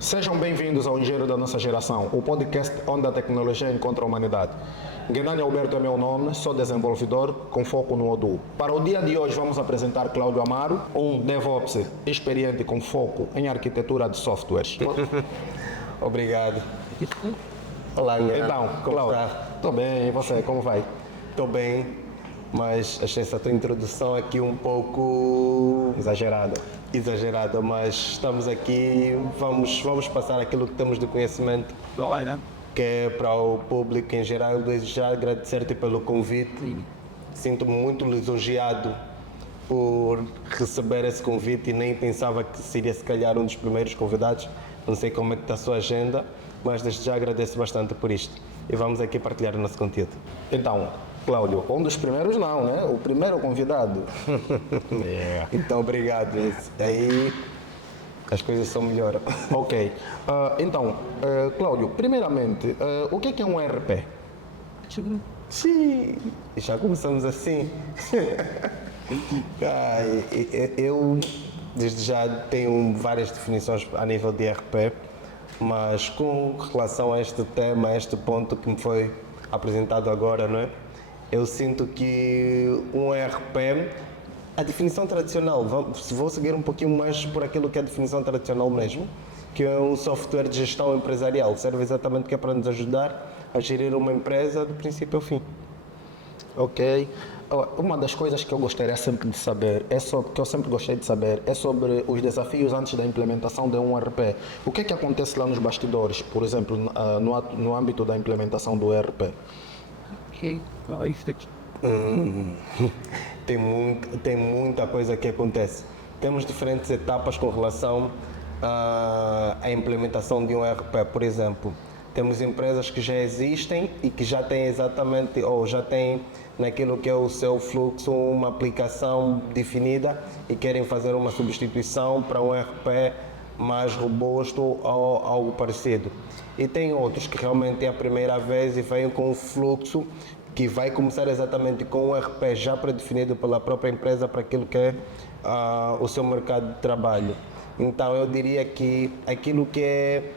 Sejam bem-vindos ao Engenheiro da Nossa Geração, o podcast onde a tecnologia encontra a humanidade. Guilherme Alberto é meu nome, sou desenvolvedor com foco no Odoo. Para o dia de hoje vamos apresentar Cláudio Amaro, um DevOps experiente com foco em arquitetura de softwares. Obrigado. Olá, Guilherme. Então, como Cláudio, está? estou bem, e você, como vai? Estou bem, mas achei essa tua introdução aqui um pouco exagerada, mas estamos aqui, vamos passar aquilo que temos de conhecimento, que é para o público em geral. Eu desejo já agradecer-te pelo convite. Sinto-me muito lisonjeado por receber esse convite e nem pensava que seria se calhar um dos primeiros convidados. Não sei como é que está a sua agenda, mas desde já agradeço bastante por isto e vamos aqui partilhar o nosso conteúdo. Então, Cláudio, um dos primeiros não, né? O primeiro convidado. Então, obrigado. Aí as coisas são melhor. Ok. Então, Cláudio, primeiramente, o que é um ERP? Sim, já começamos assim. Eu desde já tenho várias definições a nível de ERP, mas com relação a este tema, a este ponto que me foi apresentado agora, não é? Eu sinto que um ERP, a definição tradicional, vou seguir um pouquinho mais por aquilo que é a definição tradicional mesmo, que é um software de gestão empresarial, serve exatamente que é para nos ajudar a gerir uma empresa do princípio ao fim. Ok. Uma das coisas que eu gostaria sempre de saber, que eu sempre gostei de saber, é sobre os desafios antes da implementação de um ERP. O que é que acontece lá nos bastidores, por exemplo, no âmbito da implementação do ERP? Tem muita coisa que acontece. Temos diferentes etapas com relação à implementação de um ERP. Por exemplo, temos empresas que já existem e que já têm exatamente, ou já têm naquilo que é o seu fluxo, uma aplicação definida e querem fazer uma substituição para um ERP mais robusto ou algo parecido. E tem outros que realmente é a primeira vez e vêm com um fluxo que vai começar exatamente com um ERP já predefinido pela própria empresa para aquilo que é o seu mercado de trabalho. Então eu diria que aquilo que é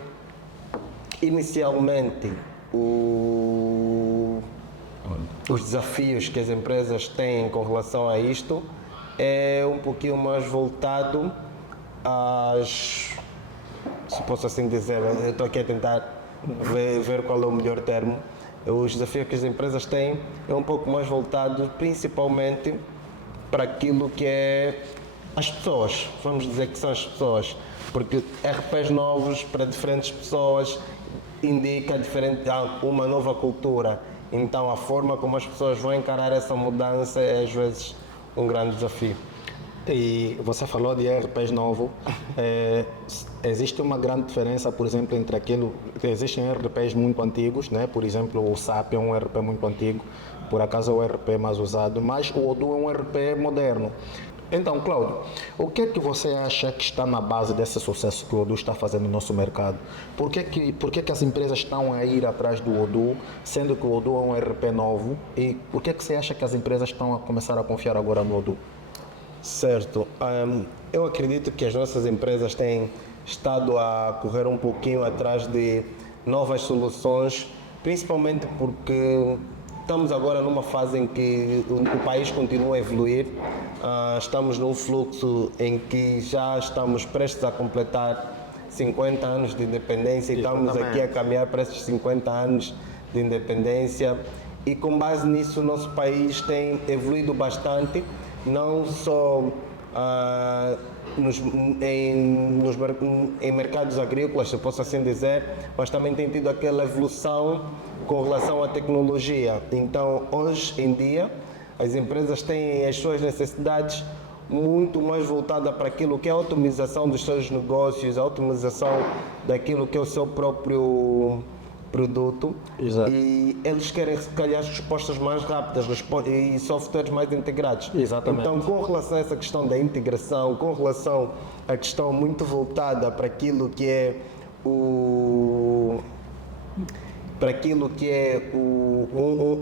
inicialmente os desafios que as empresas têm com relação a isto é um pouquinho mais voltado às, se posso assim dizer, eu estou aqui a tentar ver qual é o melhor termo. Os desafios que as empresas têm é um pouco mais voltado principalmente para aquilo que é as pessoas, vamos dizer que são as pessoas, porque RPs novos para diferentes pessoas indica uma nova cultura, então a forma como as pessoas vão encarar essa mudança é às vezes um grande desafio. E você falou de ERPs novo. Existe uma grande diferença, por exemplo, entre aquilo. Existem ERPs muito antigos, né? Por exemplo, o SAP é um ERP muito antigo, por acaso é o ERP mais usado, mas o Odoo é um ERP moderno. Então, Cláudio, o que é que você acha que está na base desse sucesso que o Odoo está fazendo no nosso mercado? Por que as empresas estão a ir atrás do Odoo, sendo que o Odoo é um ERP novo? E por que você acha que as empresas estão a começar a confiar agora no Odoo? Certo. Eu acredito que as nossas empresas têm estado a correr um pouquinho atrás de novas soluções, principalmente porque estamos agora numa fase em que o país continua a evoluir. Estamos num fluxo em que já estamos prestes a completar 50 anos de independência e estamos aqui a caminhar para esses 50 anos de independência, e com base nisso o nosso país tem evoluído bastante, não só em mercados agrícolas, se posso assim dizer, mas também tem tido aquela evolução com relação à tecnologia. Então, hoje em dia, as empresas têm as suas necessidades muito mais voltadas para aquilo que é a otimização dos seus negócios, a otimização daquilo que é o seu próprio produto. Exato. E eles querem, se calhar, respostas mais rápidas e softwares mais integrados. Exatamente. Então, com relação a essa questão da integração, com relação à questão muito voltada para aquilo que é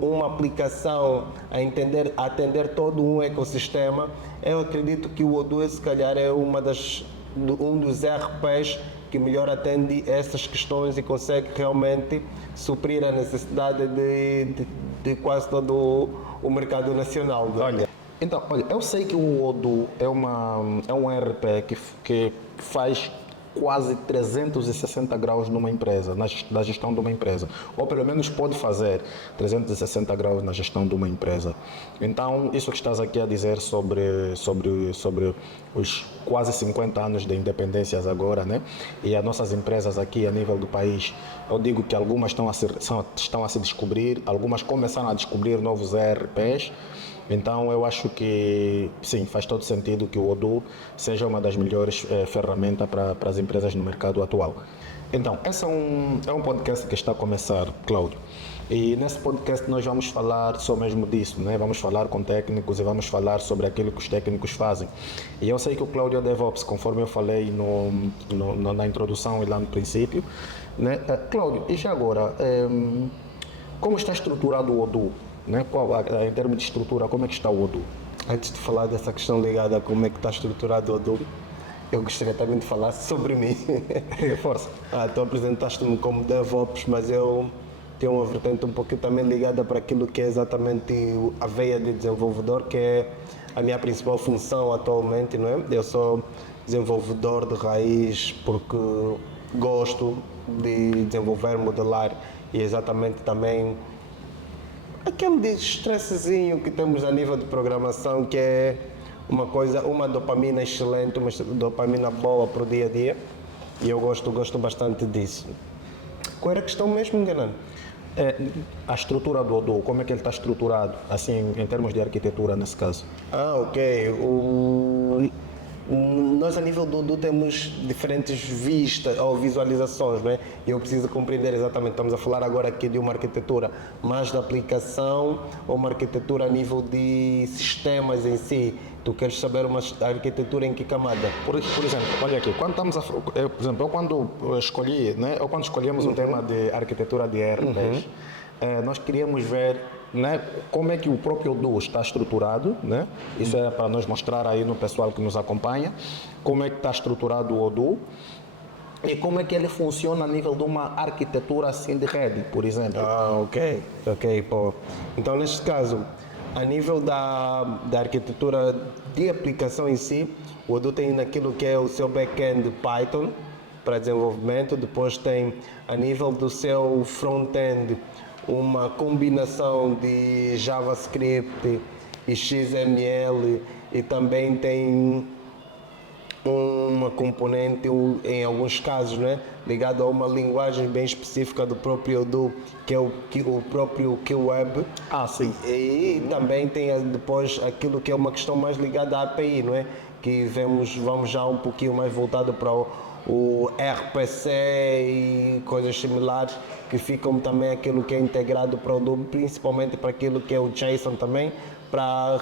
uma aplicação a atender todo um ecossistema, eu acredito que o Odoo, se calhar, é um dos ERPs que melhor atende essas questões e consegue realmente suprir a necessidade de quase todo o mercado nacional. Olha, então, olha, eu sei que o Odoo é um ERP que faz quase 360 graus numa empresa, na gestão de uma empresa, ou pelo menos pode fazer 360 graus na gestão de uma empresa. Então, isso que estás aqui a dizer sobre os quase 50 anos de independências agora, né? E as nossas empresas aqui a nível do país, eu digo que algumas estão a se descobrir, algumas começaram a descobrir novos ERPs. Então, eu acho que, sim, faz todo sentido que o Odoo seja uma das melhores ferramentas para as empresas no mercado atual. Então, esse é um podcast que está a começar, Cláudio. E nesse podcast nós vamos falar só mesmo disso, né? Vamos falar com técnicos e vamos falar sobre aquilo que os técnicos fazem. E eu sei que o Cláudio é DevOps, conforme eu falei na introdução e lá no princípio, né? Cláudio, e já agora, como está estruturado o Odoo? Né? Em termos de estrutura, como é que está o Odoo? Antes de falar dessa questão ligada a como é que está estruturado o Odoo, eu gostaria também de falar sobre mim. Força. Tu apresentaste-me como DevOps, mas eu tenho uma vertente um pouquinho também ligada para aquilo que é exatamente a veia de desenvolvedor, que é a minha principal função atualmente, não é? Eu sou desenvolvedor de raiz porque gosto de desenvolver, modelar e exatamente também aquele estressezinho que temos a nível de programação, que é uma dopamina excelente, uma dopamina boa para o dia a dia, e eu gosto bastante disso. Qual era a questão mesmo, enganando? A estrutura do Odoo, como é que ele está estruturado, assim, em termos de arquitetura, nesse caso? Ok. Nós, a nível do Odoo, temos diferentes vistas ou visualizações, não é? E eu preciso compreender exatamente, estamos a falar agora aqui de uma arquitetura mais de aplicação ou uma arquitetura a nível de sistemas em si. Tu queres saber uma arquitetura em que camada? Por exemplo, olha aqui, quando estamos por exemplo, eu quando escolhi, né, ou quando escolhemos o tema de arquitetura de ERPs, nós queríamos ver, né, como é que o próprio Odoo está estruturado, né? Isso é para nós mostrar aí no pessoal que nos acompanha, como é que está estruturado o Odoo e como é que ele funciona a nível de uma arquitetura assim de rede, por exemplo. Ok, pô. Então, neste caso, a nível da arquitetura de aplicação em si, o Odoo tem naquilo que é o seu back-end Python para desenvolvimento, depois tem a nível do seu front-end uma combinação de JavaScript e XML, e também tem uma componente, em alguns casos, né, ligado a uma linguagem bem específica do próprio Odoo, que é o próprio QWeb. Sim. E também tem depois aquilo que é uma questão mais ligada à API, não é? Que vamos já um pouquinho mais voltado para o RPC e coisas similares, que ficam também aquilo que é integrado para o Odoo, principalmente para aquilo que é o JSON também, para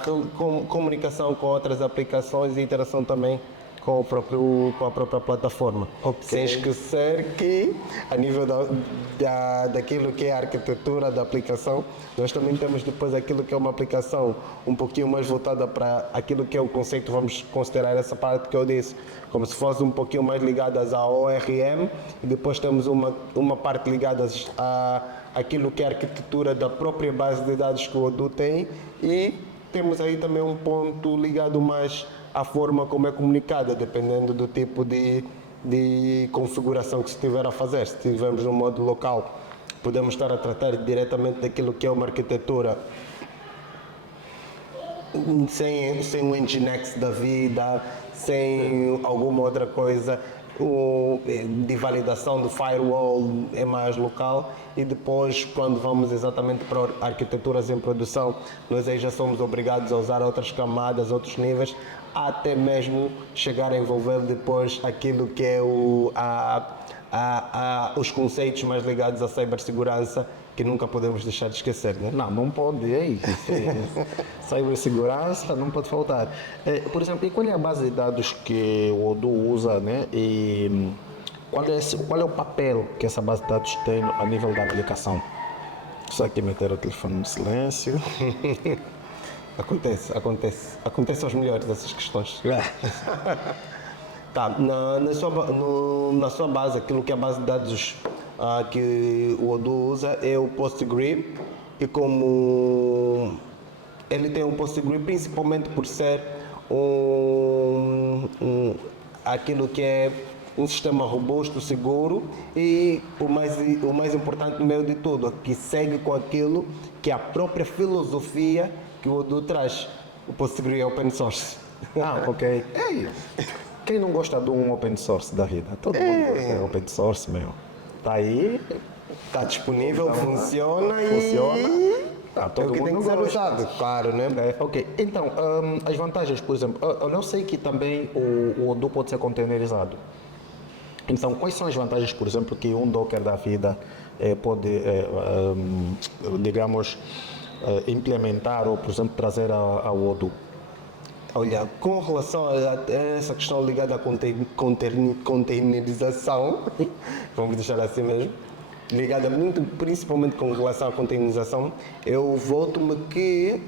comunicação com outras aplicações e interação também com a própria plataforma. Sem esquecer que, a nível daquilo que é a arquitetura da aplicação, nós também temos depois aquilo que é uma aplicação um pouquinho mais voltada para aquilo que é o conceito, vamos considerar essa parte que eu disse, como se fosse um pouquinho mais ligadas à ORM, e depois temos uma parte ligada a aquilo que é a arquitetura da própria base de dados que o Odoo tem, e temos aí também um ponto ligado mais à forma como é comunicada, dependendo do tipo de configuração que se estiver a fazer. Se estivermos no modo local, podemos estar a tratar diretamente daquilo que é uma arquitetura sem um Nginx da vida, sem alguma outra coisa de validação do firewall, é mais local. E depois, quando vamos exatamente para arquiteturas em produção, nós aí já somos obrigados a usar outras camadas, outros níveis, até mesmo chegar a envolver depois aquilo que é os conceitos mais ligados à cibersegurança, que nunca podemos deixar de esquecer, né? Não pode, é isso. Cibersegurança não pode faltar. Por exemplo, e qual é a base de dados que o Odoo usa, né? E qual é o papel que essa base de dados tem a nível da aplicação? Só aqui meter o telefone no silêncio. Acontece aos melhores essas questões. Tá, na sua base, aquilo que é a base de dados que o Odoo usa é o PostgreSQL, e como ele tem o PostgreSQL principalmente por ser aquilo que é um sistema robusto, seguro e o mais importante no meio de tudo, que segue com aquilo que é a própria filosofia que o Odoo traz. O PostgreSQL é open source. Ah, ok. Ei, quem não gosta de um open source da vida? Todo mundo gosta de open source, meu. Tá aí, Está disponível, funciona funciona. e Ah, é todo o que tem mundo que ser gosta. usado, claro, né? Ok, então, as vantagens, por exemplo, eu sei que também o Odoo pode ser containerizado. Então, quais são as vantagens, por exemplo, que um Docker da vida pode, digamos, implementar ou, por exemplo, trazer ao Odoo? Olha, com relação a essa questão ligada à containerização, vamos deixar assim mesmo, ligada muito principalmente com relação à containerização, eu volto-me que,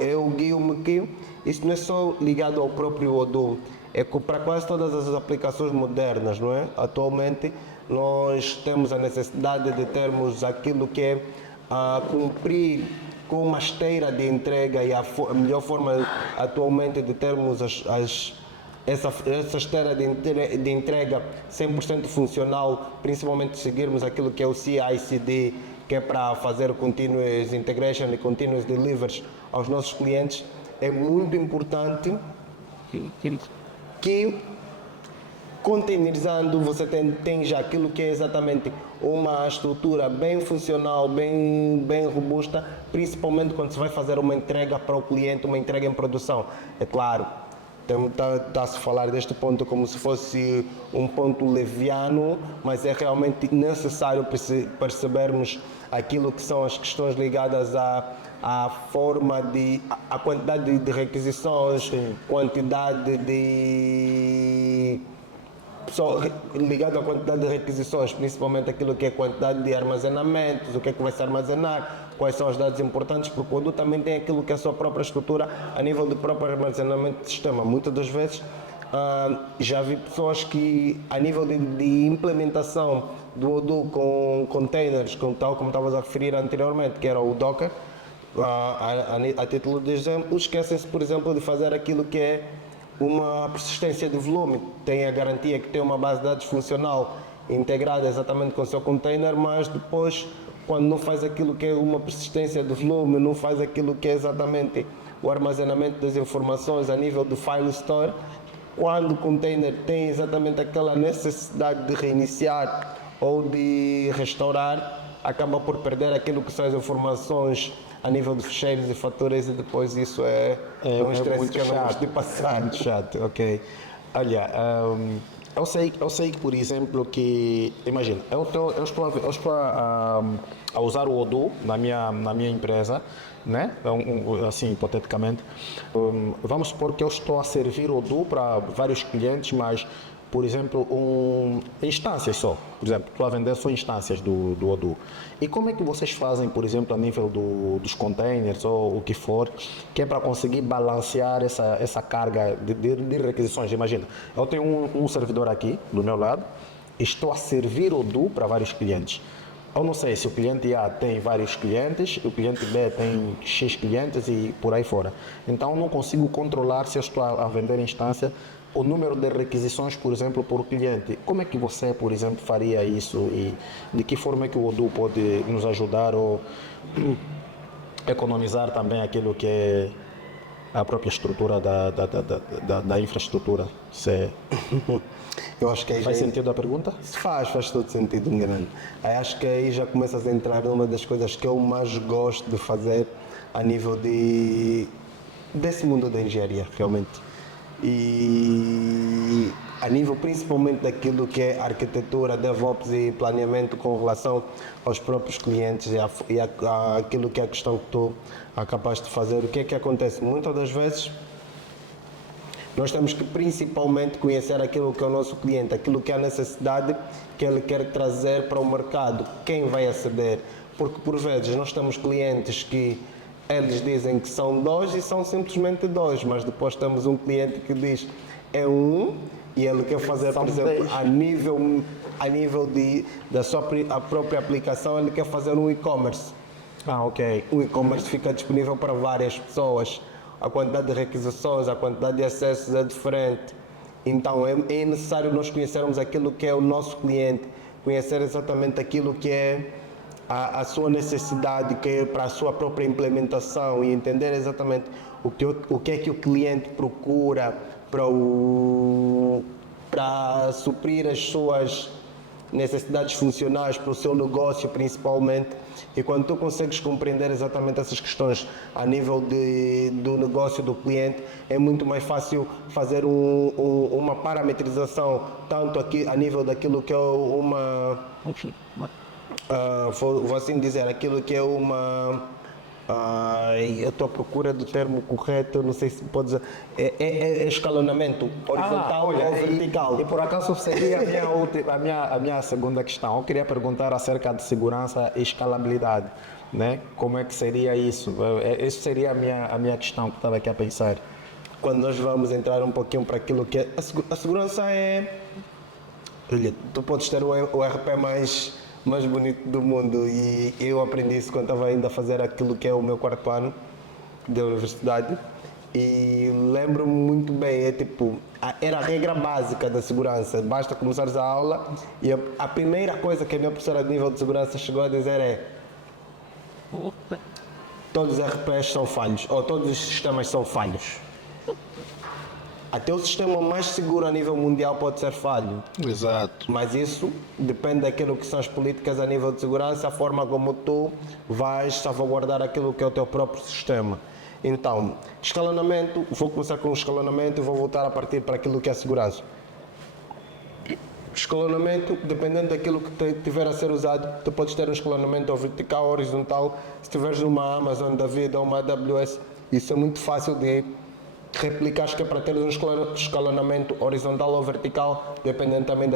eu guio-me que isso não é só ligado ao próprio Odoo, é que para quase todas as aplicações modernas, não é? Atualmente nós temos a necessidade de termos aquilo que é cumprir com uma esteira de entrega e a melhor forma atualmente de termos essa esteira de entrega 100% funcional, principalmente seguirmos aquilo que é o CI/CD, que é para fazer continuous integration e continuous deliveries aos nossos clientes, é muito importante que containerizando você tem já aquilo que é exatamente uma estrutura bem funcional, bem robusta, principalmente quando se vai fazer uma entrega para o cliente, uma entrega em produção. É claro, está-se a falar deste ponto como se fosse um ponto leviano, mas é realmente necessário percebermos aquilo que são as questões ligadas à forma a quantidade de requisições, quantidade de só ligado à quantidade de requisições, principalmente aquilo que é a quantidade de armazenamentos, o que é que vai se armazenar, quais são os dados importantes, porque o Odoo também tem aquilo que é a sua própria estrutura a nível de próprio armazenamento de sistema. Muitas das vezes já vi pessoas que a nível de implementação do Odoo com containers, tal como estavas a referir anteriormente, que era o Docker, a título de exemplo, esquecem-se, por exemplo, de fazer aquilo que é uma persistência de volume, tem a garantia que tem uma base de dados funcional integrada exatamente com o seu container, mas depois, quando não faz aquilo que é uma persistência de volume, não faz aquilo que é exatamente o armazenamento das informações a nível do file store, quando o container tem exatamente aquela necessidade de reiniciar ou de restaurar, acaba por perder aquilo que são as informações a nível de ficheiros e faturas, e depois isso é um estresse que eu não gosto de passar. Muito chato, ok. Olha, eu sei que, por exemplo, que, imagina, eu estou a usar o Odoo na minha empresa, né? Assim, hipoteticamente, vamos supor que eu estou a servir o Odoo para vários clientes, mas, por exemplo, instâncias só. Por exemplo, estou a vender só instâncias do Odoo. E como é que vocês fazem, por exemplo, a nível dos containers ou o que for, que é para conseguir balancear essa carga de requisições? Imagina, eu tenho um servidor aqui do meu lado, estou a servir o Odoo para vários clientes. Eu não sei se o cliente A tem vários clientes, o cliente B tem X clientes e por aí fora. Então, não consigo controlar, se eu estou a vender instância, o número de requisições, por exemplo, por cliente. Como é que você, por exemplo, faria isso e de que forma é que o Odoo pode nos ajudar ou economizar também aquilo que é a própria estrutura da infraestrutura? Eu acho que aí Faz sentido a pergunta? faz todo sentido, grande. Aí acho que aí já começas a entrar numa das coisas que eu mais gosto de fazer a nível desse mundo da engenharia, realmente. E a nível principalmente daquilo que é arquitetura, DevOps e planeamento com relação aos próprios clientes e aquilo que é a questão que tu é capaz de fazer. O que é que acontece? Muitas das vezes nós temos que principalmente conhecer aquilo que é o nosso cliente, aquilo que é a necessidade que ele quer trazer para o mercado, quem vai aceder, porque por vezes nós temos clientes que eles dizem que são dois e são simplesmente dois, mas depois temos um cliente que diz é um, e ele quer fazer, São por exemplo, 10. a nível da sua a própria aplicação, ele quer fazer um e-commerce. Ah, ok. O e-commerce fica disponível para várias pessoas. A quantidade de requisições, a quantidade de acessos é diferente. Então é necessário nós conhecermos aquilo que é o nosso cliente, conhecer exatamente aquilo que é a sua necessidade, que é para a sua própria implementação e entender exatamente o que é que o cliente procura para suprir as suas necessidades funcionais para o seu negócio principalmente. E quando tu consegues compreender exatamente essas questões a nível do negócio do cliente, é muito mais fácil fazer uma parametrização, tanto aqui a nível daquilo que é vou assim dizer, aquilo que é eu estou à procura do termo correto, não sei se pode dizer, é escalonamento horizontal ou vertical. E por acaso seria a minha segunda questão. Eu queria perguntar acerca de segurança e escalabilidade, né? Como é que seria isso? Isso seria a minha questão que estava aqui a pensar. Quando nós vamos entrar um pouquinho para aquilo que é a segurança olha, tu podes ter o RP mais bonito do mundo, e eu aprendi isso quando estava ainda a fazer aquilo que é o meu quarto ano da universidade, e lembro-me muito bem, era a regra básica da segurança. Basta começares a aula e a primeira coisa que a minha professora de nível de segurança chegou a dizer é: todos os RPs são falhos, ou todos os sistemas são falhos. Até o sistema mais seguro a nível mundial pode ser falho. Exato. Mas isso depende daquilo que são as políticas a nível de segurança, a forma como tu vais salvaguardar aquilo que é o teu próprio sistema. Então, escalonamento, vou começar com o escalonamento e vou voltar a partir para aquilo que é a segurança. Escalonamento, dependendo daquilo que tiver a ser usado, tu podes ter um escalonamento vertical ou horizontal. Se tiveres uma Amazon da vida ou uma AWS, isso é muito fácil de replicar, que é para ter um escalonamento horizontal ou vertical, dependendo também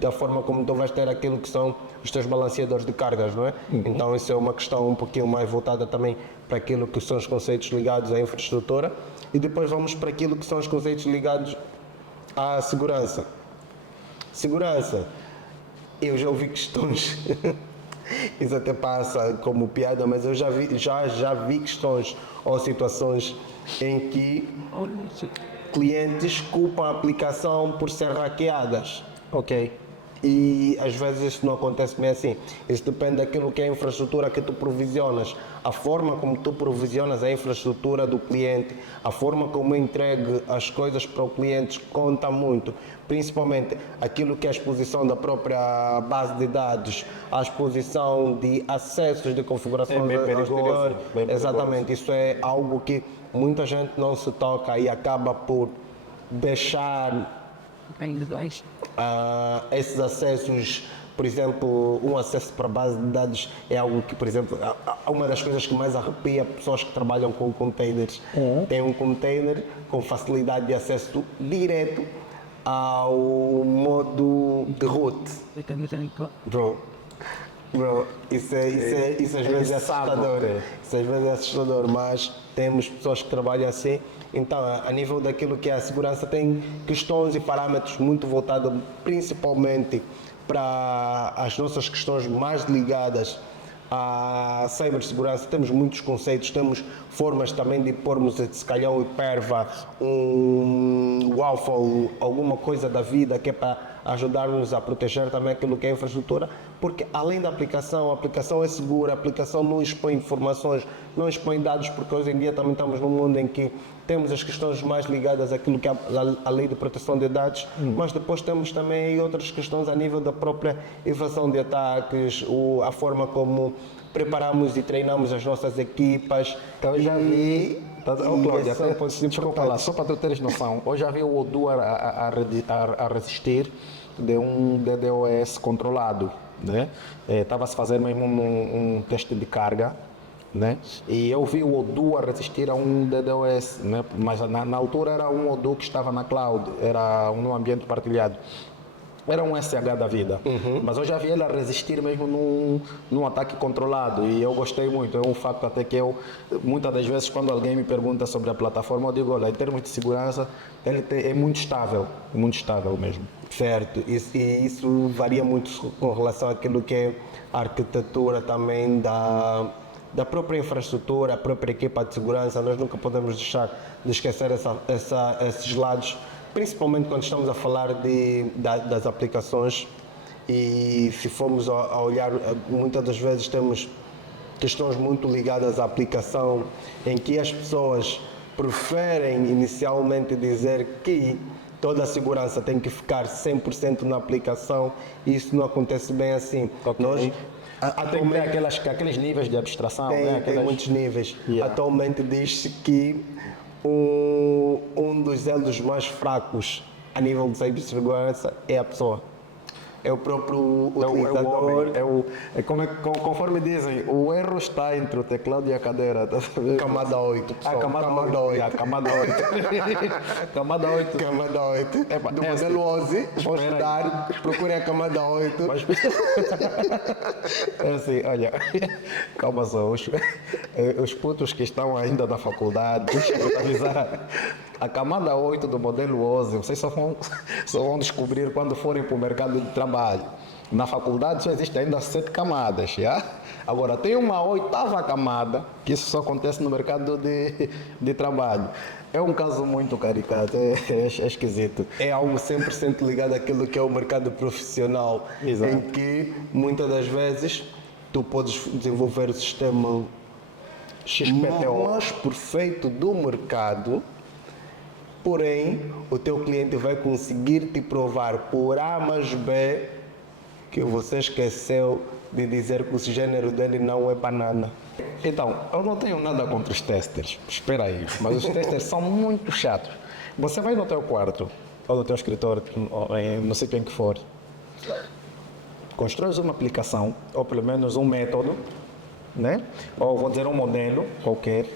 da forma como tu vais ter aquilo que são os teus balanceadores de cargas, não é? Então isso é uma questão um pouquinho mais voltada também para aquilo que são os conceitos ligados à infraestrutura, e depois vamos para aquilo que são os conceitos ligados à segurança. Segurança, eu já ouvi questões, isso até passa como piada, mas eu já vi questões ou situações em que clientes culpam a aplicação por ser hackeadas. Ok. E às vezes isso não acontece bem assim. Isso depende daquilo que é a infraestrutura que tu provisionas. A forma como tu provisionas a infraestrutura do cliente, a forma como entregue as coisas para o cliente conta muito. Principalmente aquilo que é a exposição da própria base de dados, a exposição de acessos de configuração exterior. Exatamente, isso é algo que muita gente não se toca e acaba por deixar esses acessos. Por exemplo, um acesso para base de dados é algo que, por exemplo, uma das coisas que mais arrepia pessoas que trabalham com containers. Tem um container com facilidade de acesso direto ao modo de root. Bro, isso às vezes é assustador. Isso às vezes é assustador, mas temos pessoas que trabalham assim. Então, a nível daquilo que é a segurança, tem questões e parâmetros muito voltados principalmente para as nossas questões mais ligadas à cibersegurança. Temos muitos conceitos, temos formas também de pormos, se calhar, um Hyperva, um Waffle, alguma coisa da vida que é para ajudar-nos a proteger também aquilo que é a infraestrutura, porque além da aplicação, a aplicação é segura, a aplicação não expõe informações, não expõe dados, porque hoje em dia também estamos num mundo em que temos as questões mais ligadas àquilo que é a lei de proteção de dados, mas depois temos também outras questões a nível da própria evasão de ataques, a forma como preparamos e treinamos as nossas equipas. Então eu já vi. Cláudia, deixa eu falar, só para tu teres noção, eu já vi o Odoo a resistir de um DDoS controlado, né? Estava-se fazendo mesmo um teste de carga, né? E eu vi o Odoo a resistir a um DDoS, né? Mas na altura era um Odoo que estava na cloud, era um ambiente partilhado. era um SH da vida, mas eu já vi ele a resistir mesmo num ataque controlado e eu gostei muito. É um facto até que eu, muitas das vezes, quando alguém me pergunta sobre a plataforma, eu digo, olha, em termos de segurança, é muito estável mesmo. Certo, e isso varia muito com relação àquilo que é a arquitetura também da própria infraestrutura, a própria equipa de segurança. Nós nunca podemos deixar de esquecer esses lados, principalmente quando estamos a falar das aplicações. E se formos a olhar, muitas das vezes temos questões muito ligadas à aplicação, em que as pessoas preferem inicialmente dizer que toda a segurança tem que ficar 100% na aplicação, e isso não acontece bem assim. Nós, tem aqueles níveis de abstração, tem muitos níveis. Yeah. Atualmente diz-se que um dos elos mais fracos a nível de cibersegurança é a pessoa. É o próprio utilizador. Conforme dizem, o erro está entre o teclado e a cadeira. Tá sabendo? Camada 8. Camada 8. Camada 8. Camada 8. Do modelo 11, vou estudar, procure a camada 8. É assim, olha, calma só, os putos que estão ainda na faculdade, deixa eu te avisar. A camada 8 do modelo 11, vocês só vão descobrir quando forem para o mercado de trabalho. Na faculdade só existe ainda 7 camadas, já? Agora, tem uma 8ª camada, que isso só acontece no mercado de trabalho. É um caso muito caricato, é esquisito. É algo 100% ligado àquilo que é o mercado profissional. Exato. Em que, muitas das vezes, tu podes desenvolver o sistema XPTO mais perfeito do mercado, porém, o teu cliente vai conseguir te provar por A mais B que você esqueceu de dizer que o gênero dele não é banana. Então, eu não tenho nada contra os testers, espera aí, mas os testers são muito chatos. Você vai no teu quarto, ou no teu escritório, não sei quem que for, constróis uma aplicação, ou pelo menos um método, né? Ou vou dizer um modelo qualquer,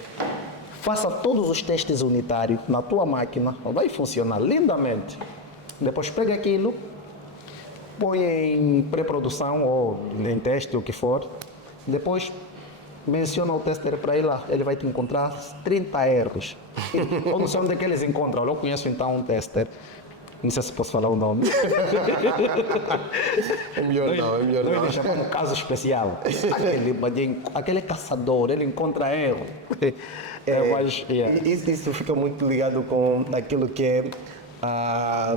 faça todos os testes unitários na tua máquina, vai funcionar lindamente. Depois pega aquilo, põe em pré-produção ou em teste, o que for. Depois menciona o tester para ir lá, ele vai te encontrar 30 erros. Eu não sei onde é que eles encontram, eu conheço então um tester. Não sei se posso falar o nome. É melhor não. Ele chama um caso especial. Aquele caçador, ele encontra erro. Isso fica muito ligado com aquilo que é a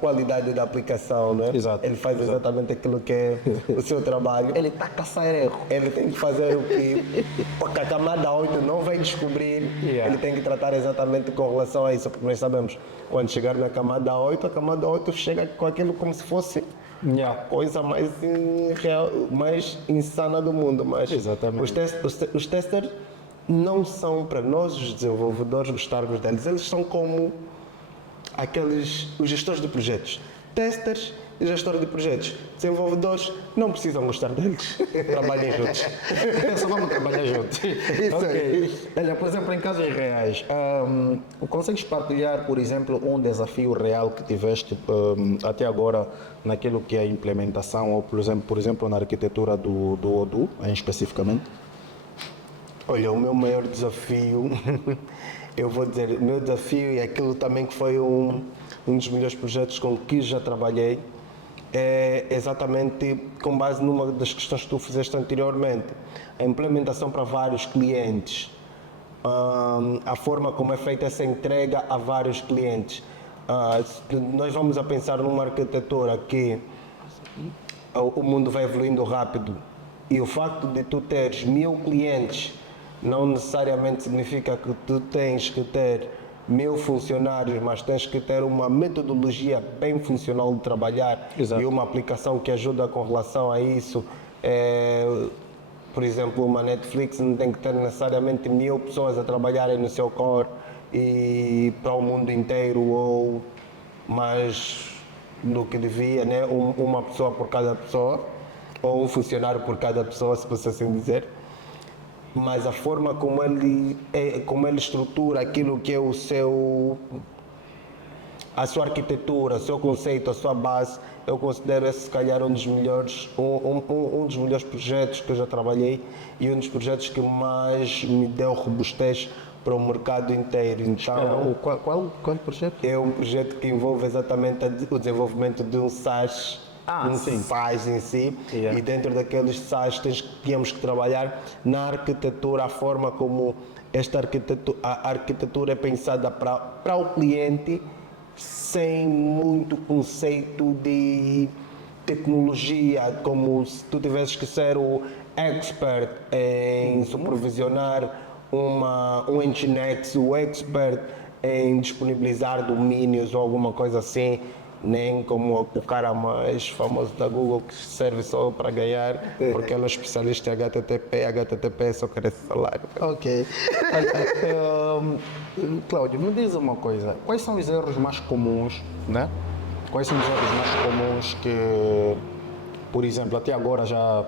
qualidade da aplicação, né? Exato. Ele faz exatamente aquilo que é o seu trabalho. Ele está a caçar erro. Ele tem que fazer o que a camada 8 não vai descobrir. Ele tem que tratar exatamente com relação a isso, porque nós sabemos, quando chegar na camada 8, a camada 8 chega com aquilo como se fosse a coisa mais irreal, mais insana do mundo. Mas exatamente. Os testers não são para nós, os desenvolvedores, gostarmos deles. Eles são como os gestores de projetos. Testers e gestores de projetos. Desenvolvedores não precisam gostar deles. Trabalhem juntos. Só vamos trabalhar juntos. Isso. Olha, por exemplo, em casos reais, consegues partilhar, por exemplo, um desafio real que tiveste até agora naquilo que é a implementação, ou por exemplo na arquitetura do Odoo, especificamente? Olha, o meu maior desafio, eu vou dizer, o meu desafio e aquilo também que foi um dos melhores projetos com que já trabalhei, é exatamente com base numa das questões que tu fizeste anteriormente, a implementação para vários clientes, a forma como é feita essa entrega a vários clientes. Nós vamos a pensar numa arquitetura que o mundo vai evoluindo rápido e o facto de tu teres 1000 clientes não necessariamente significa que tu tens que ter 1000 funcionários, mas tens que ter uma metodologia bem funcional de trabalhar. Exato. E uma aplicação que ajuda com relação a isso. Por exemplo, uma Netflix não tem que ter necessariamente 1000 pessoas a trabalharem no seu core e para o mundo inteiro, ou mais do que devia, né? Uma pessoa por cada pessoa, ou um funcionário por cada pessoa, se fosse assim dizer. Mas a forma como ele estrutura aquilo que é a sua arquitetura, o seu conceito, a sua base, eu considero esse se calhar um dos melhores, um dos melhores projetos que eu já trabalhei e um dos projetos que mais me deu robustez para o mercado inteiro. Então, Qual projeto? é um projeto que envolve exatamente o desenvolvimento de um SaaS, Sim. SaaS em si, Yeah. e dentro daqueles SaaS tínhamos que trabalhar na arquitetura, a forma como a arquitetura é pensada para o cliente, sem muito conceito de tecnologia, como se tu tivesses que ser o expert em supervisionar um Nginx, o expert em disponibilizar domínios ou alguma coisa assim, nem como o cara mais famoso da Google que serve só para ganhar, porque ele é especialista em HTTP só quer esse salário. Ok. Cláudio, me diz uma coisa. Quais são os erros mais comuns, né? Quais são os erros mais comuns que, por exemplo, até agora já,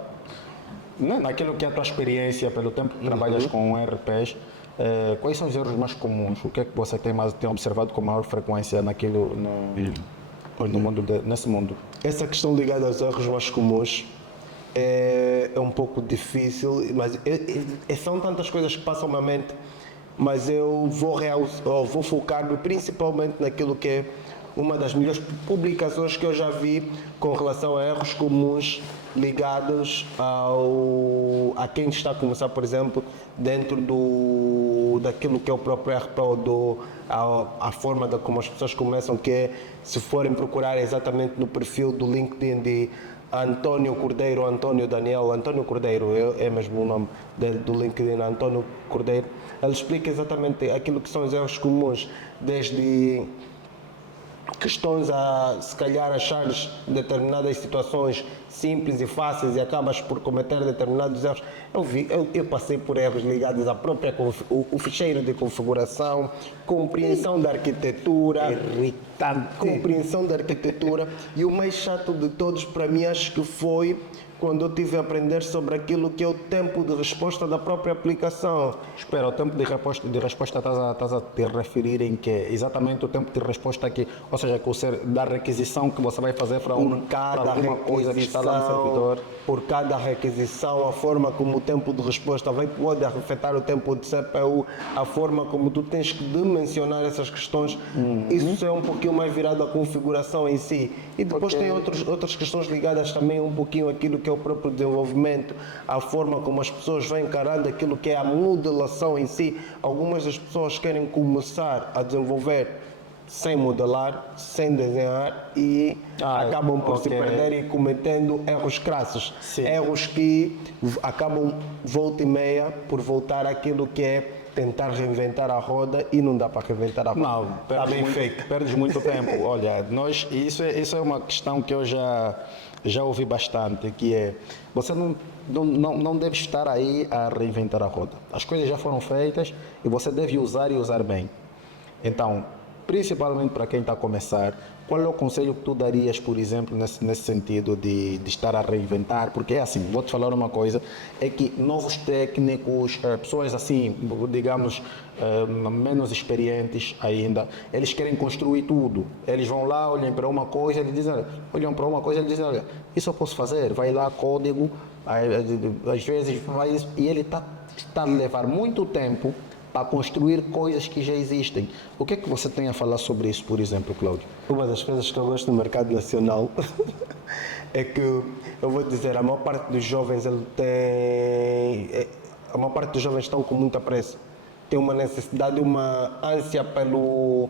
né, naquilo que é a tua experiência, pelo tempo que trabalhas com RPs, quais são os erros mais comuns? O que é que você tem observado com maior frequência no mundo nesse mundo? Essa questão ligada aos erros mais comuns é um pouco difícil, mas são tantas coisas que passam na mente, mas eu vou focar-me principalmente naquilo que é uma das melhores publicações que eu já vi com relação a erros comuns ligados a quem está a começar, por exemplo, dentro daquilo que é o próprio RP, a forma como as pessoas começam, que é, se forem procurar exatamente no perfil do LinkedIn de António Cordeiro, António Cordeiro, é mesmo o nome dele, do LinkedIn, António Cordeiro, ele explica exatamente aquilo que são os erros comuns, desde questões a, se calhar, achares determinadas situações simples e fáceis e acabas por cometer determinados erros. Eu passei por erros ligados à própria o ficheiro de configuração, compreensão da arquitetura, Irritante. compreensão da arquitetura, e o mais chato de todos para mim acho que foi quando eu tive a aprender sobre aquilo que é o tempo de resposta da própria aplicação. Espera, o tempo de resposta estás a te referir em que? Exatamente o tempo de resposta aqui, ou seja, da requisição que você vai fazer para alguma coisa que está lá no servidor. Por cada requisição, a forma como o tempo de resposta pode afetar o tempo de CPU, a forma como tu tens que dimensionar essas questões, isso é um pouquinho mais virado à configuração em si. E depois tem outras questões ligadas também um pouquinho àquilo que é o próprio desenvolvimento, a forma como as pessoas vão encarando aquilo que é a modelação em si. Algumas das pessoas querem começar a desenvolver sem modelar, sem desenhar e acabam por se perder e cometendo erros crassos. Sim. Erros que acabam volta e meia por voltar àquilo que é tentar reinventar a roda, e não dá para reinventar a roda. Não, está bem feito. Perdes muito tempo. Olha, isso é uma questão que eu já ouvi bastante, que é, você não deve estar aí a reinventar a roda. As coisas já foram feitas e você deve usar e usar bem. Então, principalmente para quem está a começar, qual é o conselho que tu darias, por exemplo, nesse sentido de estar a reinventar? Porque é assim, vou-te falar uma coisa, é que novos técnicos, pessoas assim, digamos, menos experientes ainda, eles querem construir tudo. Eles vão lá, olham para uma coisa, eles dizem, olha, isso eu posso fazer, vai lá, código, às vezes faz, e ele está a levar muito tempo para construir coisas que já existem. O que é que você tem a falar sobre isso, por exemplo, Cláudio? Uma das coisas que eu gosto no mercado nacional é que, eu vou dizer, a maior parte dos jovens a maior parte dos jovens estão com muita pressa. Tem uma necessidade, uma ânsia pelo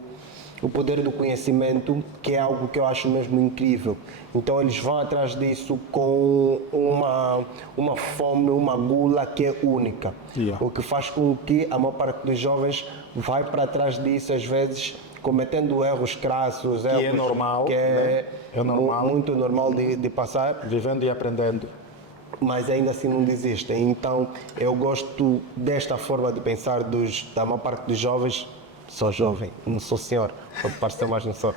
o poder do conhecimento, que é algo que eu acho mesmo incrível. Então eles vão atrás disso com uma fome, uma gula que é única. Yeah. O que faz com que a maior parte dos jovens vai para trás disso, às vezes cometendo erros crassos, Que é normal, que é normal. muito normal de passar, Vivendo e aprendendo. mas ainda assim não desistem. Então eu gosto desta forma de pensar da maior parte dos jovens. Sou jovem, não sou senhor, pode parecer mais não sou.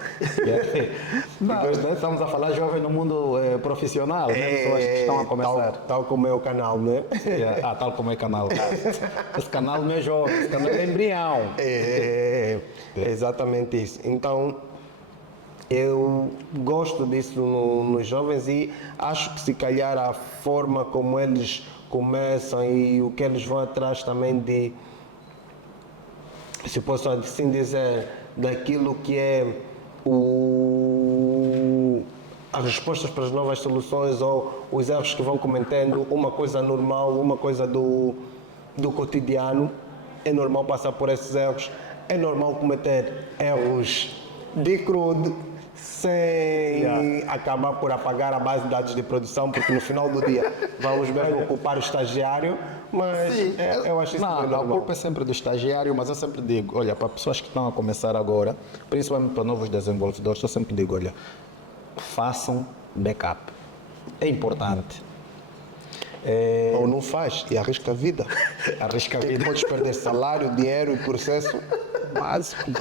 Depois, né, estamos a falar jovem no mundo profissional, né? Pessoas que estão a começar. Tal como é o canal, né? Tal como é o canal. Esse canal não é jovem, esse canal é embrião. É exatamente isso. Então, Eu gosto disso nos jovens e acho que se calhar a forma como eles começam e o que eles vão atrás também de, se posso assim dizer, daquilo que é as respostas para as novas soluções ou os erros que vão cometendo, uma coisa normal, uma coisa do cotidiano. É normal passar por esses erros, é normal cometer erros de crude sem acabar por apagar a base de dados de produção, porque no final do dia vamos mesmo ocupar o estagiário, mas eu acho isso Não, normal. a culpa é sempre do estagiário, mas eu sempre digo, olha, para pessoas que estão a começar agora, principalmente para novos desenvolvedores, eu sempre digo, olha, façam backup. É importante. Ou não faz e arrisca a vida. Arrisca a vida. Podes perder salário, dinheiro e processo básico.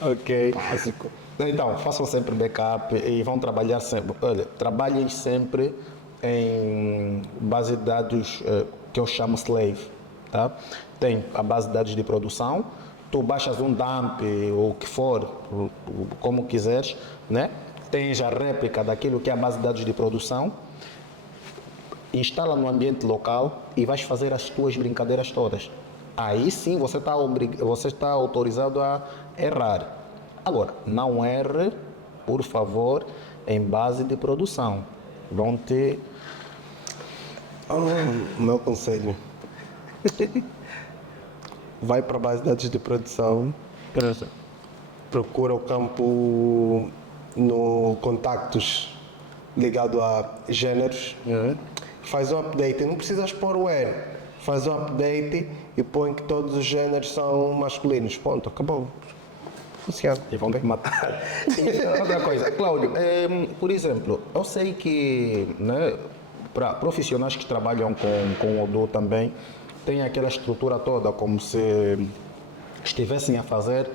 Ok. Básico. Então, façam sempre backup e vão trabalhar sempre. Olha, trabalhem sempre em base de dados que eu chamo slave. Tá? Tem a base de dados de produção, tu baixas um dump ou o que for, como quiseres, né? Tens a réplica daquilo que é a base de dados de produção, instala no ambiente local e vais fazer as tuas brincadeiras todas. Aí sim você está autorizado a errar. Agora, não erre, por favor, em base de produção. Vão ter... O meu conselho. Vai para a base de dados de produção, procura o campo no contactos ligado a géneros, faz o update, não precisas pôr o where, faz o update e põe que todos os géneros são masculinos, ponto, acabou. Funciona. E vão te matar. Outra coisa, Cláudio, por exemplo, eu sei que, né, para profissionais que trabalham com o Odoo também, tem aquela estrutura toda como se estivessem a fazer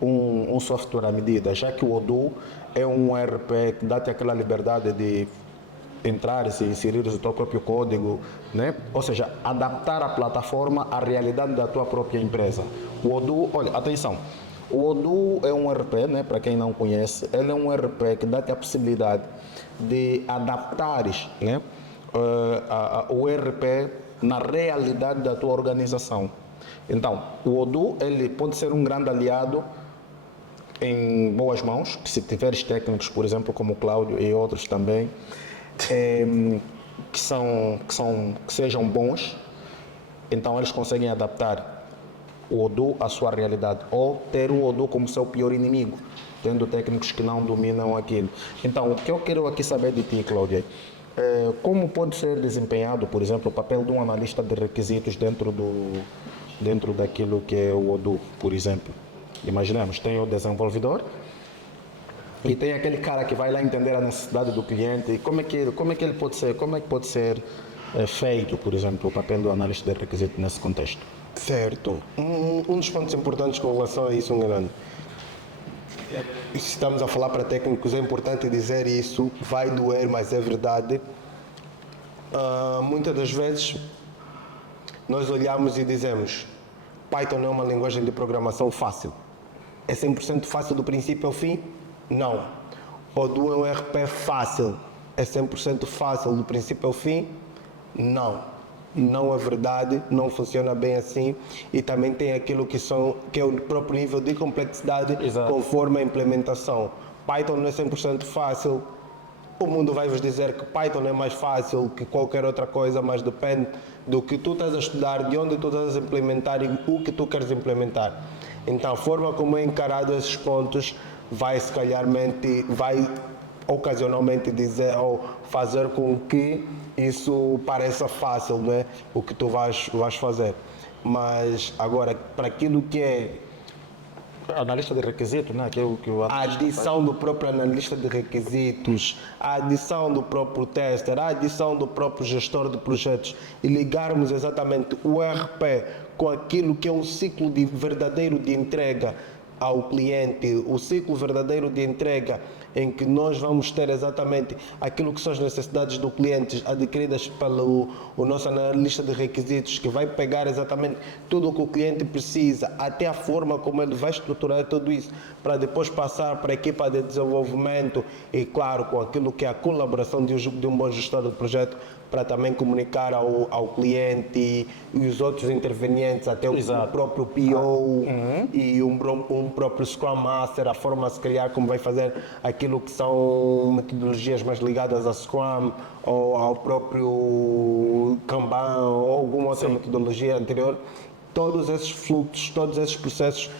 um software à medida, já que o Odoo é um ERP que dá-te aquela liberdade de entrar e inserir o teu próprio código, né? Ou seja, adaptar a plataforma à realidade da tua própria empresa. O Odoo, olha, atenção, o Odoo é um ERP, né? Para quem não conhece, ele é um ERP que dá-te a possibilidade de adaptares, né? O ERP na realidade da tua organização. Então, o Odoo, ele pode ser um grande aliado em boas mãos, que se tiveres técnicos, por exemplo, como o Cláudio e outros também, que sejam bons, então eles conseguem adaptar o Odoo à sua realidade, ou ter o Odoo como seu pior inimigo, tendo técnicos que não dominam aquilo. Então, o que eu quero aqui saber de ti, Cláudia, como pode ser desempenhado, por exemplo, o papel de um analista de requisitos dentro daquilo que é o Odoo, por exemplo. Imaginemos, tem o desenvolvedor e tem aquele cara que vai lá entender a necessidade do cliente e como é que ele pode ser feito, por exemplo, o papel do analista de requisitos nesse contexto. Certo. Um dos pontos importantes com relação a isso, Ngarano, se estamos a falar para técnicos, é importante dizer isso, vai doer, mas é verdade. Muitas das vezes nós olhamos e dizemos Python não é uma linguagem de programação fácil. É 100% fácil do princípio ao fim? Não. Odoo é um ERP fácil. É 100% fácil do princípio ao fim? Não. Não é verdade, não funciona bem assim e também tem aquilo que é o próprio nível de complexidade. Exato. Conforme a implementação. Python não é 100% fácil, o mundo vai vos dizer que Python é mais fácil que qualquer outra coisa, mas depende do que tu estás a estudar, de onde tu estás a implementar e o que tu queres implementar. Então a forma como é encarado esses pontos vai ocasionalmente dizer ou fazer com que isso pareça fácil, não é? O que tu vais fazer. Mas agora, para aquilo que é analista de requisitos, né? A adição do próprio analista de requisitos, a adição do próprio tester, a adição do próprio gestor de projetos e ligarmos exatamente o ERP com aquilo que é um ciclo verdadeiro de entrega ao cliente, o ciclo verdadeiro de entrega em que nós vamos ter exatamente aquilo que são as necessidades do cliente adquiridas pelo o nosso analista de requisitos, que vai pegar exatamente tudo o que o cliente precisa, até a forma como ele vai estruturar tudo isso, para depois passar para a equipa de desenvolvimento e, claro, com aquilo que é a colaboração de um bom gestor do projeto, para também comunicar ao cliente e os outros intervenientes, até o próprio PO e um próprio Scrum Master, a forma de se criar, como vai fazer aquilo que são metodologias mais ligadas a Scrum ou ao próprio Kanban ou alguma outra metodologia anterior. Todos esses fluxos, todos esses processos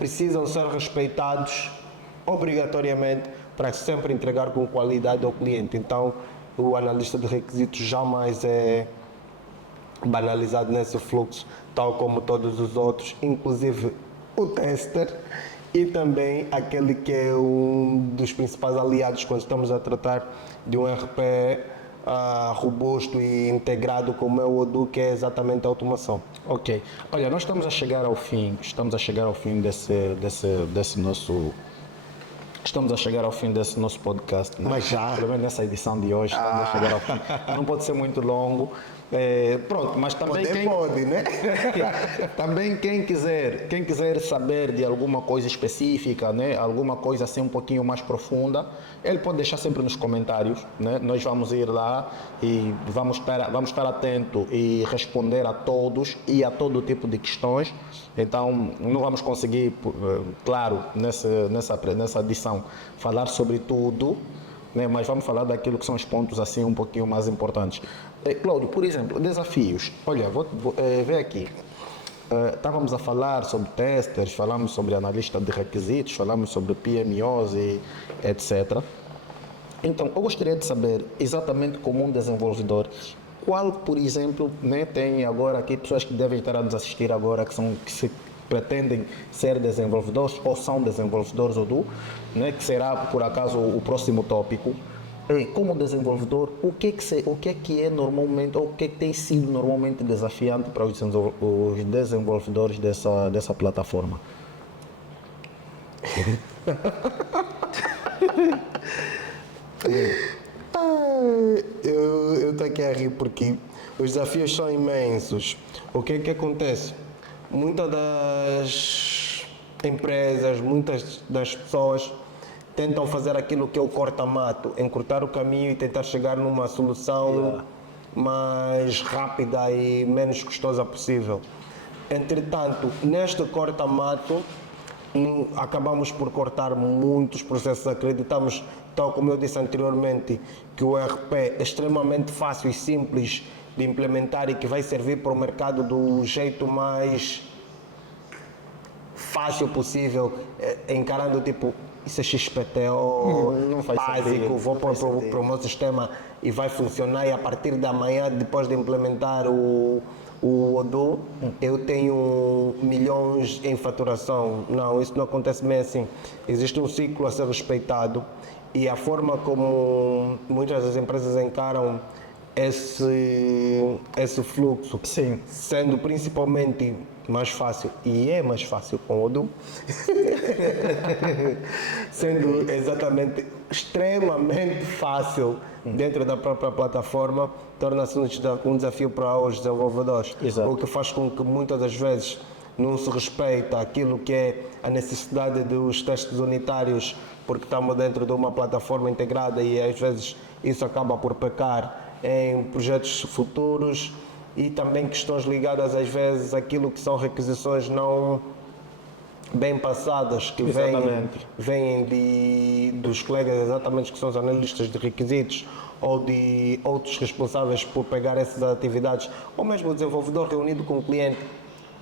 precisam ser respeitados obrigatoriamente para sempre entregar com qualidade ao cliente. Então, o analista de requisitos jamais é banalizado nesse fluxo, tal como todos os outros, inclusive o tester e também aquele que é um dos principais aliados quando estamos a tratar de um RP robusto e integrado como é o Odoo, que é exatamente a automação. Ok. Olha, nós estamos a chegar ao fim desse nosso... Estamos a chegar ao fim desse nosso podcast, né? Mas já? Pelo menos nessa edição de hoje, estamos a chegar ao fim. Não pode ser muito longo. Pronto, mas também Pode, né? também quem quiser saber de alguma coisa específica, né? Alguma coisa assim um pouquinho mais profunda, ele pode deixar sempre nos comentários, né? Nós vamos ir lá e vamos estar atento e responder a todos e a todo tipo de questões. Então não vamos conseguir, claro, nessa edição falar sobre tudo, né? Mas vamos falar daquilo que são os pontos assim um pouquinho mais importantes. Cláudio, por exemplo, desafios. Olha, vou ver aqui. Estávamos a falar sobre testers, falamos sobre analista de requisitos, falamos sobre PMOs e etc. Então, eu gostaria de saber exatamente como um desenvolvedor, qual, por exemplo, né, tem agora aqui pessoas que devem estar a nos assistir agora, que se pretendem ser desenvolvedores ou são desenvolvedores Odoo, né, que será por acaso o próximo tópico. Como desenvolvedor, o que é que é normalmente, ou o que é que tem sido normalmente desafiante para os desenvolvedores dessa plataforma? Eu estou aqui a rir porque os desafios são imensos. O que é que acontece? Muitas das empresas, muitas das pessoas tentam fazer aquilo que é o corta-mato, encurtar o caminho e tentar chegar numa solução mais rápida e menos custosa possível. Entretanto, neste corta-mato, acabamos por cortar muitos processos. Acreditamos, tal como eu disse anteriormente, que o ERP é extremamente fácil e simples de implementar e que vai servir para o mercado do jeito mais fácil possível, encarando tipo, isso é XPTO, não faz básico, sentido, vou pôr para o meu sistema e vai funcionar, e a partir da manhã, depois de implementar o Odoo, eu tenho milhões em faturação. Não, isso não acontece bem assim. Existe um ciclo a ser respeitado e a forma como muitas das empresas encaram esse fluxo, Sim. sendo principalmente mais fácil, e é mais fácil com o Odoo, sendo exatamente extremamente fácil dentro da própria plataforma, torna-se um desafio para os desenvolvedores. Exato. O que faz com que muitas das vezes não se respeita aquilo que é a necessidade dos testes unitários, porque estamos dentro de uma plataforma integrada e às vezes isso acaba por pecar em projetos futuros, e também questões ligadas às vezes àquilo que são requisições não bem passadas, que vêm dos colegas exatamente que são os analistas de requisitos ou de outros responsáveis por pegar essas atividades, ou mesmo o desenvolvedor reunido com o cliente,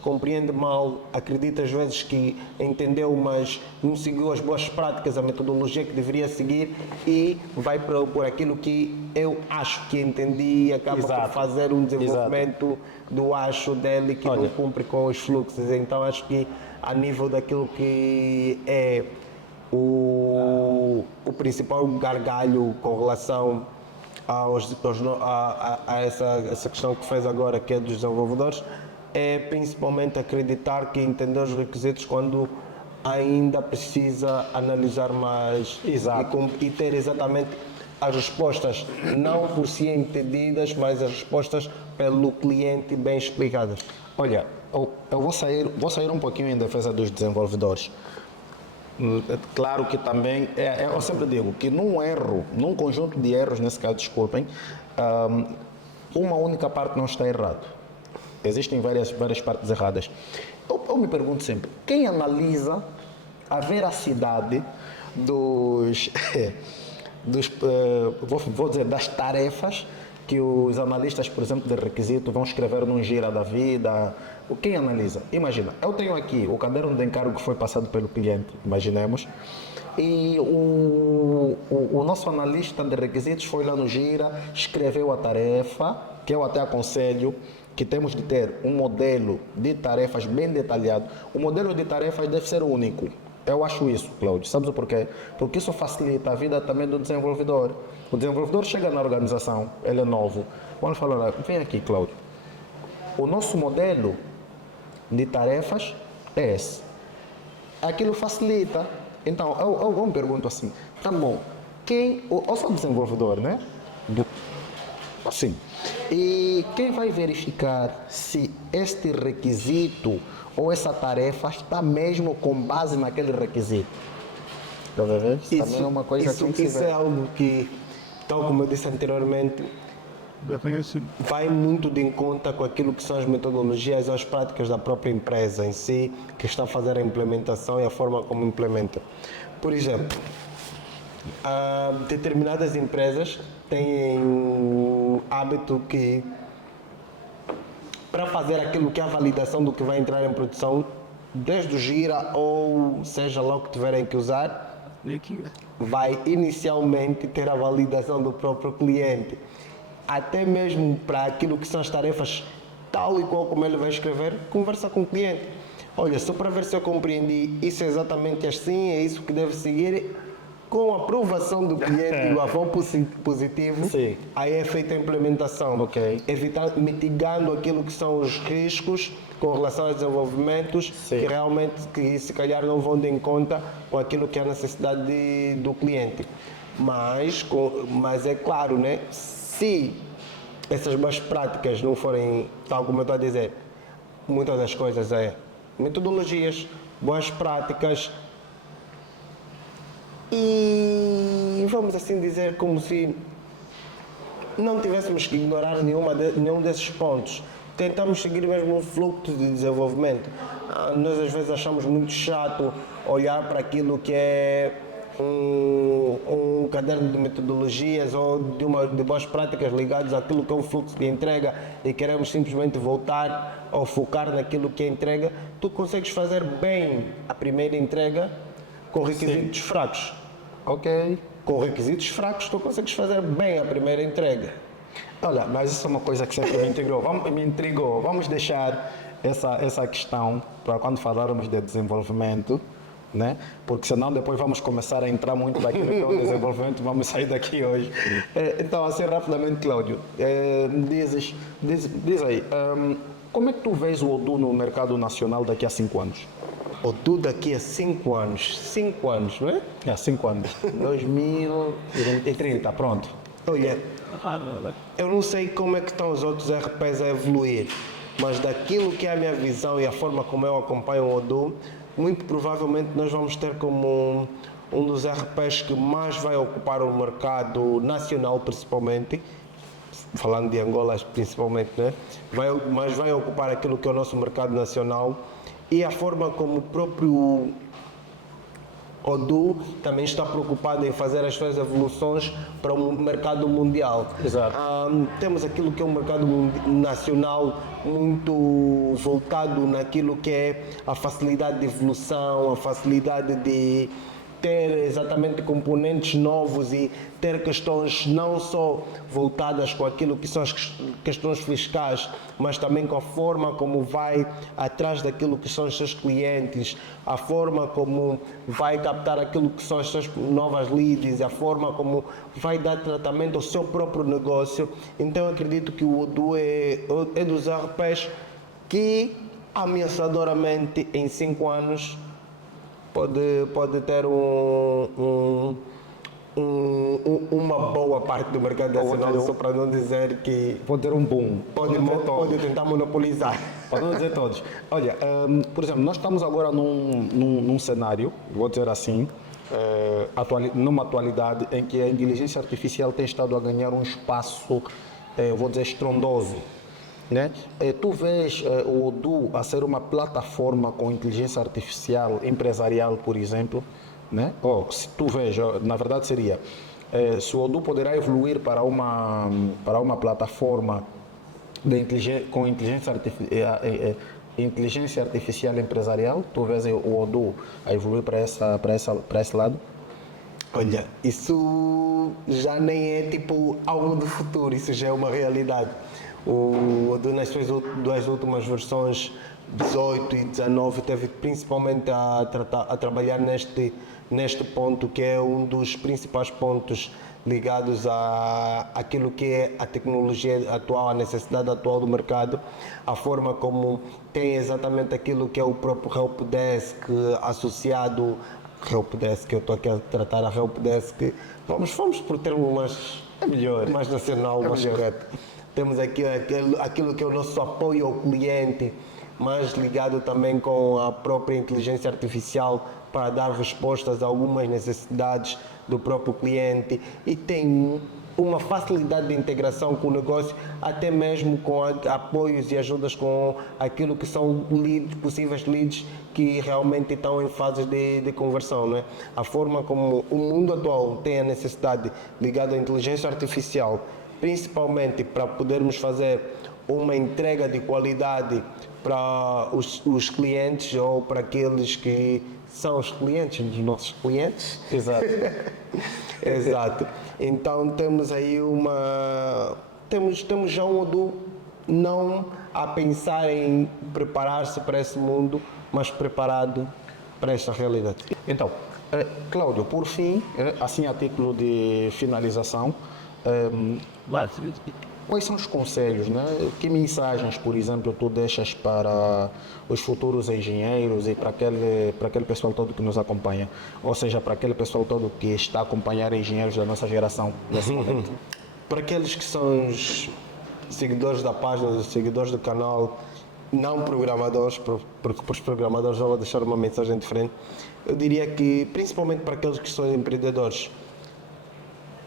compreende mal, acredita às vezes que entendeu, mas não seguiu as boas práticas, a metodologia que deveria seguir, e vai por aquilo que eu acho que entendi e acaba por fazer um desenvolvimento do acho dele que não cumpre com os fluxos. Então acho que a nível daquilo que é o principal gargalho com relação a essa questão que fez agora, que é dos desenvolvedores, é principalmente acreditar que entender os requisitos quando ainda precisa analisar mais e ter exatamente as respostas, não por si entendidas, mas as respostas pelo cliente bem explicadas. Olha, eu vou sair um pouquinho em defesa dos desenvolvedores. Claro que também, eu sempre digo que num conjunto de erros, nesse caso, desculpem, uma única parte não está errada. Existem várias partes erradas. Eu me pergunto sempre, quem analisa a veracidade vou dizer, das tarefas que os analistas, por exemplo, de requisito vão escrever num gira da vida? Quem analisa? Imagina, eu tenho aqui o caderno de encargo que foi passado pelo cliente, imaginemos, e o nosso analista de requisitos foi lá no gira, escreveu a tarefa, que eu até aconselho que temos de ter um modelo de tarefas bem detalhado. O modelo de tarefas deve ser único. Eu acho isso, Cláudio. Sabes o porquê? Porque isso facilita a vida também do desenvolvedor. O desenvolvedor chega na organização, ele é novo. Quando fala, vem aqui, Cláudio. O nosso modelo de tarefas é esse. Aquilo facilita. Então, eu me pergunto assim, tá bom, eu sou desenvolvedor, né? Assim. E quem vai verificar se este requisito ou essa tarefa está mesmo com base naquele requisito? Isso também é uma coisa isso é algo que, tal como eu disse anteriormente, vai muito de encontro com aquilo que são as metodologias ou as práticas da própria empresa em si, que está a fazer a implementação e a forma como implementa. Por exemplo, determinadas empresas têm o hábito que, para fazer aquilo que é a validação do que vai entrar em produção, desde o gira ou seja lá o que tiverem que usar, vai inicialmente ter a validação do próprio cliente. Até mesmo para aquilo que são as tarefas, tal e qual como ele vai escrever, conversa com o cliente. Olha, só para ver se eu compreendi, isso é exatamente assim, é isso que deve seguir. Com a aprovação do cliente do avô positivo, sim, aí é feita a implementação, mitigando aquilo que são os riscos com relação aos desenvolvimentos, sim, que realmente se calhar não vão de encontro com aquilo que é a necessidade do cliente. Mas é claro, né? Se essas boas práticas não forem, tal como eu estou a dizer, muitas das coisas é metodologias, boas práticas, e vamos assim dizer, como se não tivéssemos que ignorar nenhum desses pontos. Tentamos seguir mesmo o fluxo de desenvolvimento. Nós às vezes achamos muito chato olhar para aquilo que é um caderno de metodologias ou de boas práticas ligadas àquilo que é o fluxo de entrega e queremos simplesmente voltar ou focar naquilo que é entrega. Tu consegues fazer bem a primeira entrega com requisitos, sim, fracos. Ok. Com requisitos fracos, tu consegues fazer bem a primeira entrega. Olha, mas isso é uma coisa que sempre me intrigou. Vamos deixar essa questão para quando falarmos de desenvolvimento, né? Porque senão depois vamos começar a entrar muito naquilo que é o desenvolvimento, vamos sair daqui hoje. Então, assim, rapidamente, Cláudio, diz aí, como é que tu vês o Odoo no mercado nacional daqui a 5 anos? Odoo daqui a 5 anos. 5 anos, não é? 5 anos. 2030, pronto. Olha, eu não sei como é que estão os outros RPs a evoluir, mas daquilo que é a minha visão e a forma como eu acompanho o Odoo, muito provavelmente nós vamos ter como um dos RPs que mais vai ocupar o mercado nacional, principalmente, falando de Angola principalmente, né? Mas vai ocupar aquilo que é o nosso mercado nacional e a forma como o próprio Odoo também está preocupado em fazer as suas evoluções para o mercado mundial. Exato. Temos aquilo que é um mercado nacional muito voltado naquilo que é a facilidade de evolução, a facilidade de ter exatamente componentes novos e ter questões não só voltadas com aquilo que são as questões fiscais, mas também com a forma como vai atrás daquilo que são os seus clientes, a forma como vai captar aquilo que são as suas novas leads, a forma como vai dar tratamento ao seu próprio negócio. Então eu acredito que o Odoo é dos RPs que ameaçadoramente em 5 anos pode ter uma boa parte do mercado nacional, só para não dizer que Pode ter um boom. pode tentar monopolizar. Para não dizer todos. Olha, por exemplo, nós estamos agora num cenário, vou dizer assim, numa atualidade em que a inteligência artificial tem estado a ganhar um espaço, vou dizer, estrondoso. Né? Tu vês o Odoo a ser uma plataforma com inteligência artificial empresarial, por exemplo, né? Ou se tu vês, na verdade seria, se o Odoo poderá evoluir para uma plataforma com inteligência artificial empresarial, tu vês o Odoo a evoluir para esse lado? Olha, isso já nem é tipo algo do futuro, isso já é uma realidade. O Odoo nas suas duas últimas versões, 18 e 19, teve principalmente a trabalhar neste ponto, que é um dos principais pontos ligados àquilo que é a tecnologia atual, a necessidade atual do mercado, a forma como tem exatamente aquilo que é o próprio Helpdesk associado. Helpdesk, eu estou aqui a tratar a Helpdesk, vamos por termo mais nacional, mais correto. Temos aqui aquilo que é o nosso apoio ao cliente, mas ligado também com a própria inteligência artificial para dar respostas a algumas necessidades do próprio cliente, e tem uma facilidade de integração com o negócio, até mesmo com apoios e ajudas com aquilo que são possíveis leads que realmente estão em fases de conversão. Não é? A forma como o mundo atual tem a necessidade ligada à inteligência artificial, principalmente para podermos fazer uma entrega de qualidade para os clientes, ou para aqueles que são os clientes dos nossos clientes. Exato. Exato. Então temos aí temos já um Odoo não a pensar em preparar-se para esse mundo, mas preparado para esta realidade. Então, Cláudio, por fim, assim a título de finalização, quais são os conselhos, né? Que mensagens, por exemplo, tu deixas para os futuros engenheiros e para aquele pessoal todo que nos acompanha? Ou seja, para aquele pessoal todo que está a acompanhar engenheiros da nossa geração nesse momento? Para aqueles que são os seguidores da página, os seguidores do canal, não programadores, porque para os programadores já vou deixar uma mensagem diferente, eu diria que, principalmente para aqueles que são empreendedores,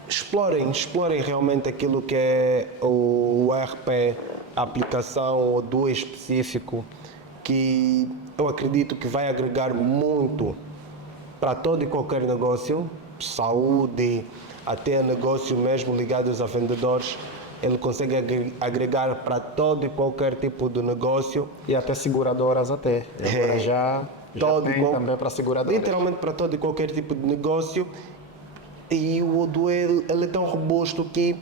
explorem realmente aquilo que é o ERP, a aplicação Odoo específico, que eu acredito que vai agregar muito para todo e qualquer negócio, saúde, até negócio mesmo ligados a vendedores. Ele consegue agregar para todo e qualquer tipo de negócio. E até seguradoras até. Agora já tem também para seguradoras. Literalmente para todo e qualquer tipo de negócio. E o Odoo ele é tão robusto que,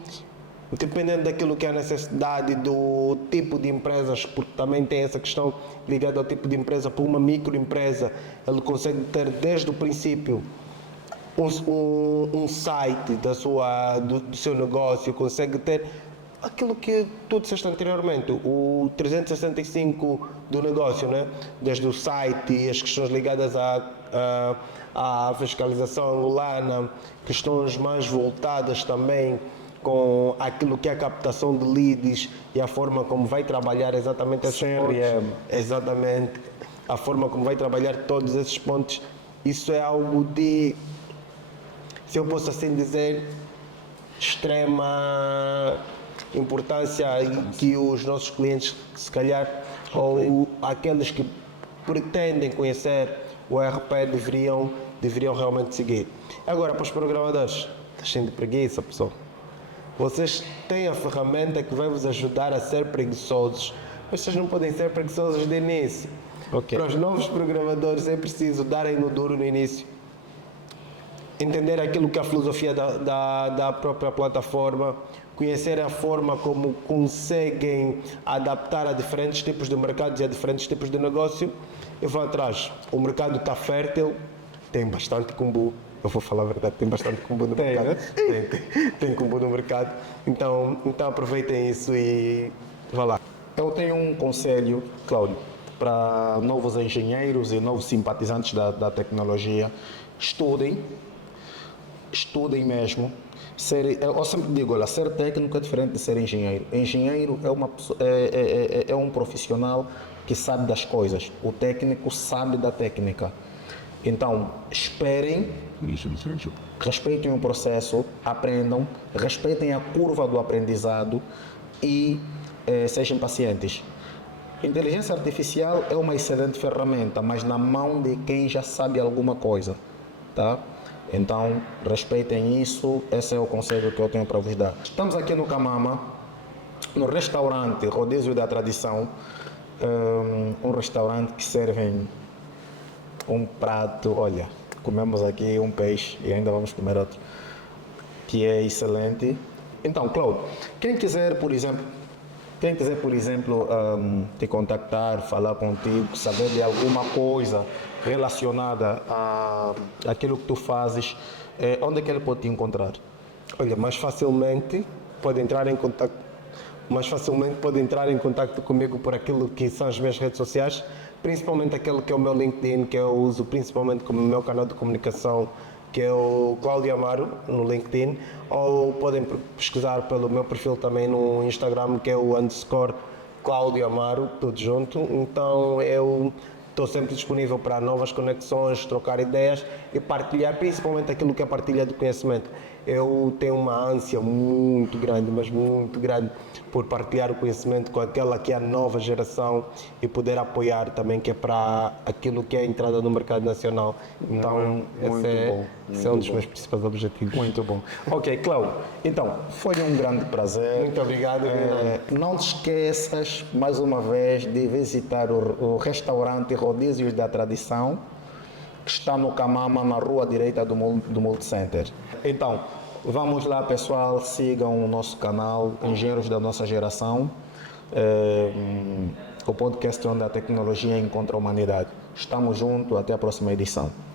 dependendo daquilo que é a necessidade do tipo de empresas, porque também tem essa questão ligada ao tipo de empresa, para uma microempresa, ele consegue ter desde o princípio um site do seu negócio, consegue ter aquilo que tu disseste anteriormente, o 365 do negócio, né? Desde o site e as questões ligadas à fiscalização angolana, questões mais voltadas também com aquilo que é a captação de leads e a forma como vai trabalhar exatamente esses pontos. Exatamente, a forma como vai trabalhar todos esses pontos. Isso é algo de, se eu posso assim dizer, extrema importância, que os nossos clientes, se calhar, ou aqueles que pretendem conhecer o ERP, deveriam realmente seguir. Agora, para os programadores, deixem de preguiça, pessoal. Vocês têm a ferramenta que vai vos ajudar a ser preguiçosos. Vocês não podem ser preguiçosos de início. Para os novos programadores é preciso darem no duro no início, entender aquilo que é a filosofia da própria plataforma, conhecer a forma como conseguem adaptar a diferentes tipos de mercados e a diferentes tipos de negócio, e vão atrás. O mercado está fértil, tem bastante kumbu. Eu vou falar a verdade, tem bastante kumbu no mercado. Tem kumbu no mercado. Então aproveitem isso e vá lá. Eu tenho um conselho, Cláudio. para novos engenheiros e novos simpatizantes da tecnologia. Estudem mesmo. Eu sempre digo, olha, ser técnico é diferente de ser engenheiro. Engenheiro é um profissional que sabe das coisas. O técnico sabe da técnica. Então, esperem, respeitem o processo, aprendam, respeitem a curva do aprendizado e sejam pacientes. Inteligência artificial é uma excelente ferramenta, mas na mão de quem já sabe alguma coisa, tá? Então, respeitem isso, esse é o conselho que eu tenho para vos dar. Estamos aqui no Camama, no restaurante Rodízio da Tradição, um restaurante que serve um prato, olha, comemos aqui um peixe e ainda vamos comer outro, que é excelente. Então, Cláudio, quem quiser, por exemplo, te contactar, falar contigo, saber de alguma coisa relacionada àquilo que tu fazes, onde é que ele pode te encontrar? Olha, mais facilmente pode entrar em contato comigo por aquilo que são as minhas redes sociais, principalmente aquele que é o meu LinkedIn, que eu uso principalmente como meu canal de comunicação, que é o Cláudio Amaro no LinkedIn, ou podem pesquisar pelo meu perfil também no Instagram, que é o _Cláudio Amaro, tudo junto. Então eu estou sempre disponível para novas conexões, trocar ideias e partilhar, principalmente aquilo que é partilha de conhecimento. Eu tenho uma ânsia muito grande, mas muito grande, por partilhar o conhecimento com aquela que é a nova geração e poder apoiar também, que é para aquilo que é a entrada no mercado nacional. Então, esse é um dos meus principais objetivos. Muito bom. Ok, Cláudio, então, foi um grande prazer. Muito obrigado. Não te esqueças, mais uma vez, de visitar o restaurante Rodízios da Tradição, que está no Camama, na rua direita do Multicenter. Então, vamos lá, pessoal, sigam o nosso canal, Engenheiros da Nossa Geração, o podcast onde a tecnologia encontra a humanidade. Estamos juntos, até a próxima edição.